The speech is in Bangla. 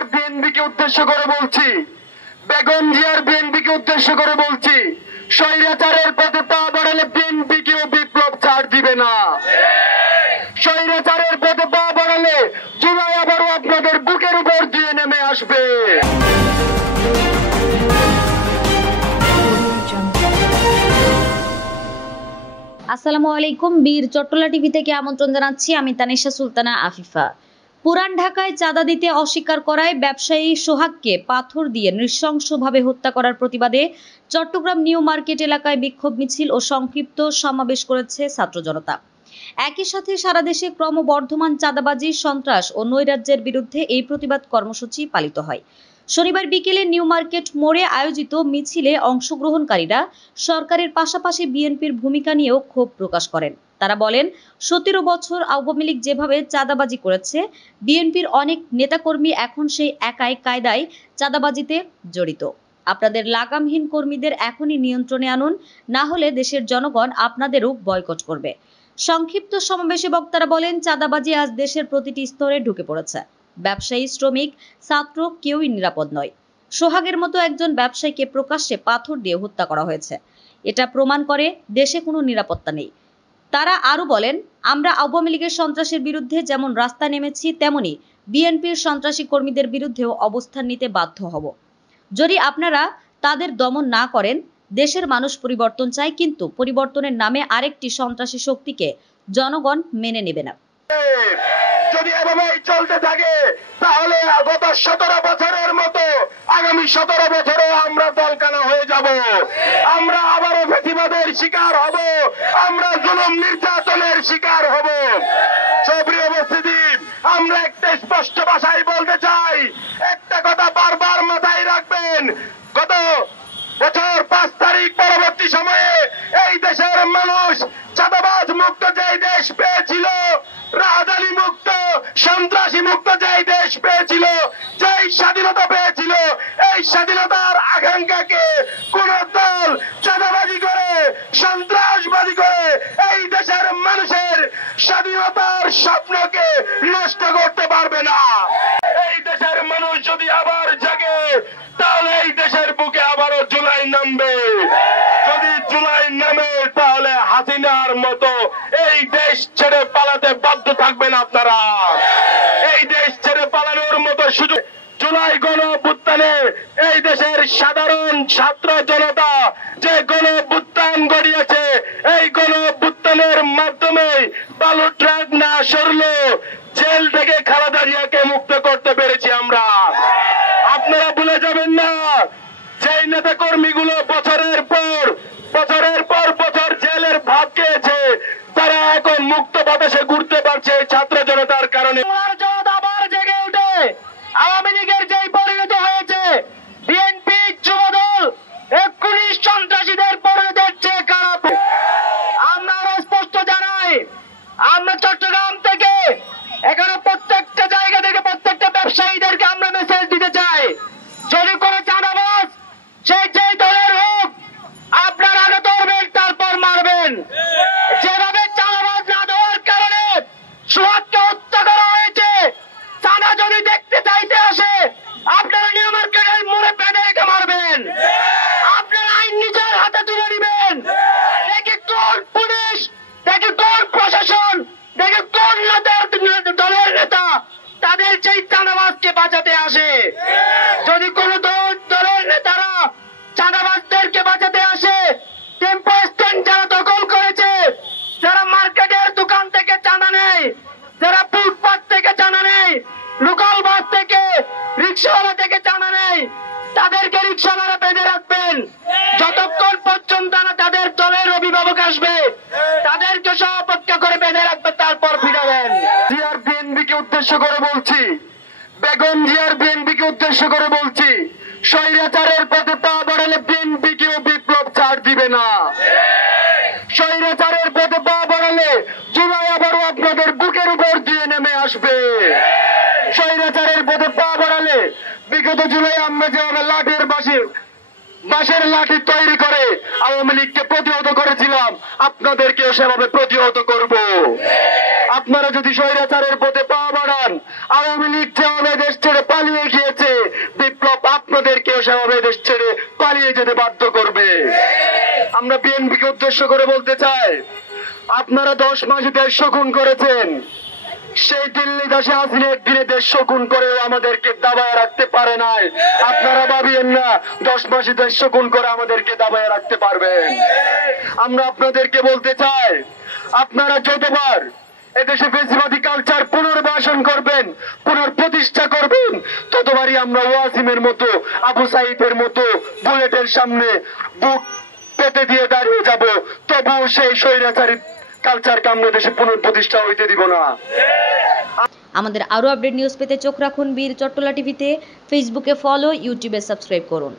জিয়ার বিএনপিকে উদ্দেশ্য করে বলছি, বেগম জিয়ার বিএনপিকে উদ্দেশ্য করে বলছি, স্বৈরাচারের পথে পা বাড়ালে বিএনপিকেও বিপ্লব ছাড় দিবে না। স্বৈরাচারের পথে পা বাড়ালে জুলাই আবারও আপনাদের বুকের উপর দিয়ে নেমে আসবে। আসসালামু আলাইকুম। বীর চট্টলা টিভি থেকে আমন্ত্রণ জানাচ্ছি, আমি তানিশা সুলতানা আফিফা। পুরান ঢাকায় চাঁদা দিতে অস্বীকার করায় ব্যবসায়ী সোহাগকে পাথর দিয়ে নৃশংসভাবে হত্যা করার প্রতিবাদে চট্টগ্রাম নিউ মার্কেট এলাকায় বিক্ষোভ মিছিল ও সংক্ষিপ্ত সমাবেশ করেছে ছাত্র জনতা। একই সাথে সারা দেশে ক্রমবর্ধমান চাঁদাবাজি, সন্ত্রাস ও নৈরাজ্যের বিরুদ্ধে এই প্রতিবাদ কর্মসূচি পালিত হয়। শনিবার বিকেলে নিউ মার্কেট মোড়ে আয়োজিত মিছিলে অংশগ্রহণকারীরা সরকারের পাশাপাশি বিএনপির ভূমিকা নিয়েও ক্ষোভ প্রকাশ করেন। তারা বলেন, 17 বছর আওয়ামী লীগ যেভাবে চাঁদাবাজি করেছে, বিএনপির অনেক নেতাকর্মী এখন সেই একই কায়দায় চাঁদাবাজিতে জড়িত। আপনাদের লাগামহীন কর্মীদের এখনই নিয়ন্ত্রণে আনুন, না হলে দেশের জনগণ আপনাদেরও বয়কট করবে। সংক্ষিপ্ত সমাবেশে বক্তারা বলেন, চাঁদাবাজি আজ দেশের প্রতিটি স্তরে ঢুকে পড়েছে। ব্যবসায়ী, শ্রমিক, ছাত্র কেউই নিরাপদ নয়। সোহাগের মতো একজন ব্যবসায়ীকে প্রকাশ্যে পাথর দিয়ে হত্যা করা হয়েছে। এটা প্রমাণ করে দেশে কোনো নিরাপত্তা নেই। তারা আরো বলেন, আমরা আওয়ামী লীগের সন্ত্রাসের বিরুদ্ধে যেমন রাস্তায় নেমেছি, তেমনি বিএনপির সন্ত্রাসী কর্মীদের বিরুদ্ধেও অবস্থান নিতে বাধ্য হব। যদি আপনারা তাদের দমন না করেন, দেশের মানুষ পরিবর্তন চায়, কিন্তু পরিবর্তনের নামে আরেকটি সন্ত্রাসী শক্তিকে জনগণ মেনে নেবে না। যদি এভাবেই চলতে থাকে, তাহলে গত 17 বছরের মতো আগামী 17 বছরে আমরা দলকানা হয়ে যাব। আমরা আবারও ফ্যাসিবাদের শিকার হব, আমরা জুলুম নির্যাতনের শিকার হব। সুপ্রিয় উপস্থিতি, আমরা একটা স্পষ্ট ভাষায় বলতে চাই, একটা কথা বারবার মাথায় রাখবেন। গত বছর 5 তারিখ পরবর্তী সময়ে এই দেশের মানুষ চাঁদাবাজ মুক্ত যে দেশ পেয়েছিল, রাহাজানি মুক্ত, সন্ত্রাসী মুক্ত যে দেশ পেয়েছিল, যেই স্বাধীনতা পেয়েছিল, এই স্বাধীনতার আকাঙ্ক্ষাকে কোন দল চাঁদাবাজি করে, সন্ত্রাসবাদী করে এই দেশের মানুষের স্বাধীনতার স্বপ্নকে নষ্ট করতে পারবে না। এই দেশের মানুষ যদি আবার জাগে, তাহলে এই দেশের বুকে আবারও জুলাই নামবে। যদি জুলাই নামে, তাহলে হাসিনার মতো এই দেশ ছেড়ে পালাতে বাধ্য থাকবেন আপনারা। এই দেশ ছেড়ে পালানোর মতো সুযোগ জুলাই গণঅভ্যুত্থানে এই দেশের সাধারণ ছাত্র জনতা যে গণঅভ্যুত্থান গড়িয়েছে, এই গণঅভ্যুত্থানের মাধ্যমে বালু ট্রাক না সরলো জেল থেকে খালেদা জিয়াকে মুক্ত করতে পেরেছি আমরা। আপনারা ভুলে যাবেন না, যেই নেতা কর্মীগুলো বছরের পর বছর জেলের ভাত খেয়েছে, তারা এখন মুক্ত বাতাসে ঘুরতে পারছে ছাত্র জনতার কারণে। জনতা আবার জেগে উঠে আওয়ামী লীগের যেই পরিণত হয়েছে, বিএনপি যুবদল 19 সন্ত্রাসীদের পরিণতের চেয়ে খারাপ। আমরা স্পষ্ট জানাই, আমরা চট্টগ্রাম থেকে এখানে প্রত্যেকটা জায়গা থেকে প্রত্যেকটা ব্যবসায়ীদেরকে আমরা মেসেজ দিতে চাই, যদি কোনো চাঁদাবাজ সেই যেই দলের হোক, আপনার আগে ধরবেন, তারপর মারবেন। যেভাবে চাঁদাবাজ না দেওয়ার কারণে সোহাগকে হত্যা করা হয়েছে, চাঁদা যদি দেখতে চাইতে আসে, আপনারা নিউ মার্কেটের মোড়ে বেঁধে রেখে মারবেন। আপনারা আইন নিজের হাতে তুলে নেবেন। দেখি কোন পুলিশ, দেখি কোন প্রশাসন, দেখি কোন দলের নেতা তাদের সেই চাঁদাবাজকে বাঁচাতে আসে। যদি কোন দলের নেতারা চাঁদাবাজদেরকে বাঁচাতে আসে, টেম্পো স্ট্যান্ড যারা দখল করেছে, যারা মার্কেটের দোকান থেকে চাঁদা নেয়, যারা ফুটপাত থেকে চাঁদা নেয়, লোকাল বাস থেকে, রিক্সাওয়ালা থেকে চাঁদা নেয়, তাদেরকে রিক্সাওয়ালারা বেঁধে রাখবেন। যতক্ষণ পর্যন্ত না তাদের দলের অভিভাবক আসবে, তাদেরকে সব অপেক্ষা করে বেঁধে রাখবে, তারপর ফিরাবেন। জিয়ার বিএনপিকে উদ্দেশ্য করে বলছি, বেগম জিয়ার বিএনপিকে উদ্দেশ্য করে বলছি, স্বৈরাচারের পথে পা বাড়ালে বিএনপিকেও বিপ্লব ছাড় দিবে না। স্বৈরাচারের পথে পা বাড়ালে জুলাই আবারও আপনাদের বুকের উপর দিয়ে নেমে আসবে। স্বৈরাচারের পথে পা বাড়ালে বিগত জুলাই আমরা যেভাবে বাঁশের লাঠি তৈরি করে আওয়ামী লীগকে প্রতিহত করেছিলাম, আপনাদেরকেও সেভাবে প্রতিহত করব। আপনারা যদি স্বৈরাচারের পথে পা বাড়ান, আওয়ামী লীগ যেভাবে দেশ ছেড়ে পালিয়ে গিয়েছে, মানুষ এভাবে দেশ ছেড়ে পালিয়ে যেতে বাধ্য করবে। আমরা বিএনপিকে উদ্দেশ্য করে বলতে চাই, আপনারা 10 মাসে 150 খুন করেছেন, সেই দিল্লি দাসে হাসিনা একদিনে 150 খুন করেও আমাদেরকে দাবায় রাখতে পারে নাই। আপনারা ভাবিয়েন না 10 মাসে 150 খুন করে আমাদেরকে দাবায় রাখতে পারবেন। আমরা আপনাদেরকে বলতে চাই, আপনারা যতবার এদেশে ফেসিবাদী কালচার পুনর্বাসন করবেন, পুনঃপ্রতিষ্ঠা করবেন, ততবারই আমরা ওয়াসিমের মতো, আবু সাইদের মতো বুলেটের সামনে বুক পেতে দিয়ে দাঁড়িয়ে যাব। তবুও সেই স্বৈরাচারী কালচারকে আমরা দেশে পুনঃপ্রতিষ্ঠা হইতে দিব না। আমাদের আরো আপডেট নিউজ পেতে চোখ রাখুন বীর চট্টলা টিভিতে। ফেসবুকে ফলো, ইউটিউবে সাবস্ক্রাইব করুন।